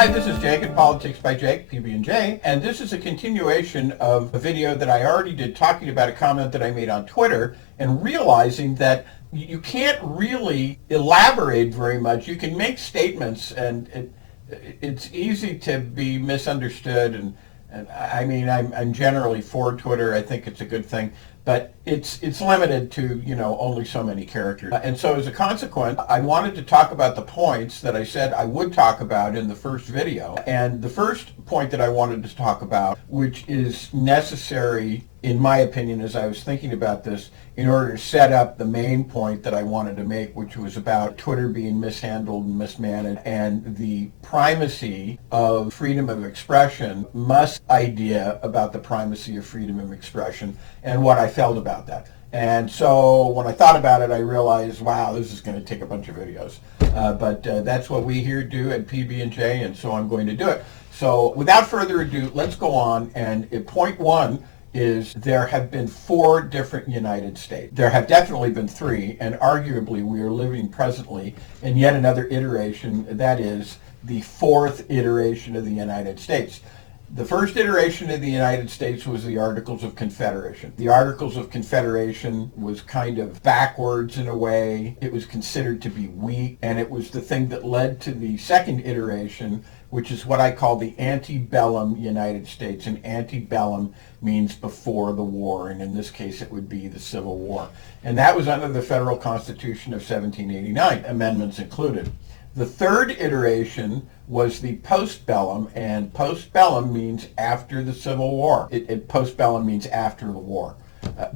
Hi, this is Jake at Politics by Jake, PB&J, and this is a continuation of a video that I already did talking about a comment that I made on Twitter and realizing that you can't really elaborate very much. You can make statements and it's easy to be misunderstood, and I mean, I'm generally for Twitter. I think it's a good thing, but it's limited to, only so many characters. And so as a consequence, I wanted to talk about the points that I said I would talk about in the first video. And the first point that I wanted to talk about, which is necessary, in my opinion, as I was thinking about this, in order to set up the main point that I wanted to make, which was about Twitter being mishandled and mismanaged and the primacy of freedom of expression, Musk's idea about the primacy of freedom of expression, and what I felt about that. And so when I thought about it, I realized, wow, this is going to take a bunch of videos. But that's what we here do at PB&J, and so I'm going to do it. So without further ado, let's go on. And point one is there have been 4 different United States. There have definitely been 3, and arguably we are living presently in yet another iteration, that is the 4th iteration of the United States. The first iteration of the United States was the Articles of Confederation. The Articles of Confederation was kind of backwards in a way. It was considered to be weak, and it was the thing that led to the second iteration, which is what I call the Ante-Bellum United States. And Ante-Bellum means before the war, and in this case it would be the Civil War. And that was under the Federal Constitution of 1789, amendments included. The third iteration was the post-bellum, and post-bellum means after the Civil War. Post-bellum means after the war.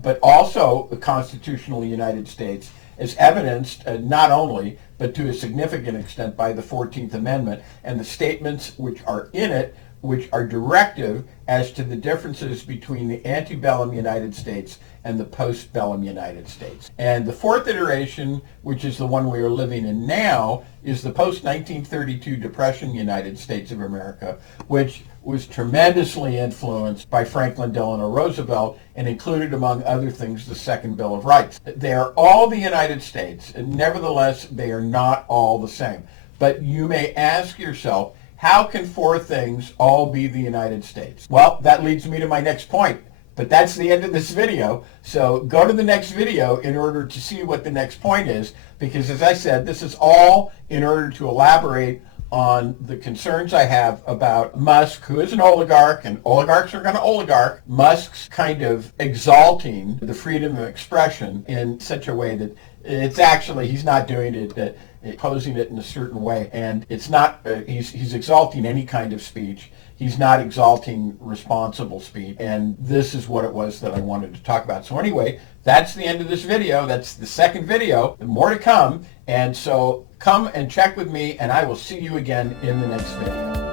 But also the constitutional United States is evidenced not only, but to a significant extent by the 14th Amendment and the statements which are in it, which are directive as to the differences between the antebellum United States and the post-bellum United States. And the 4th iteration, which is the one we are living in now, is the post-1932 Depression United States of America, which was tremendously influenced by Franklin Delano Roosevelt and included, among other things, the Second Bill of Rights. They are all the United States, and nevertheless, they are not all the same. But you may ask yourself, how can 4 things all be the United States? Well, that leads me to my next point. But that's the end of this video. So go to the next video in order to see what the next point is, because as I said, this is all in order to elaborate on the concerns I have about Musk, who is an oligarch, and oligarchs are going to oligarch. Musk's kind of exalting the freedom of expression in such a way that it's actually, he's not doing it, posing it in a certain way, and it's not, he's exalting any kind of speech. He's not exalting responsible speech, and this is what it was that I wanted to talk about. So anyway, that's the end of this video. That's the second video. More to come, and so come and check with me, and I will see you again in the next video.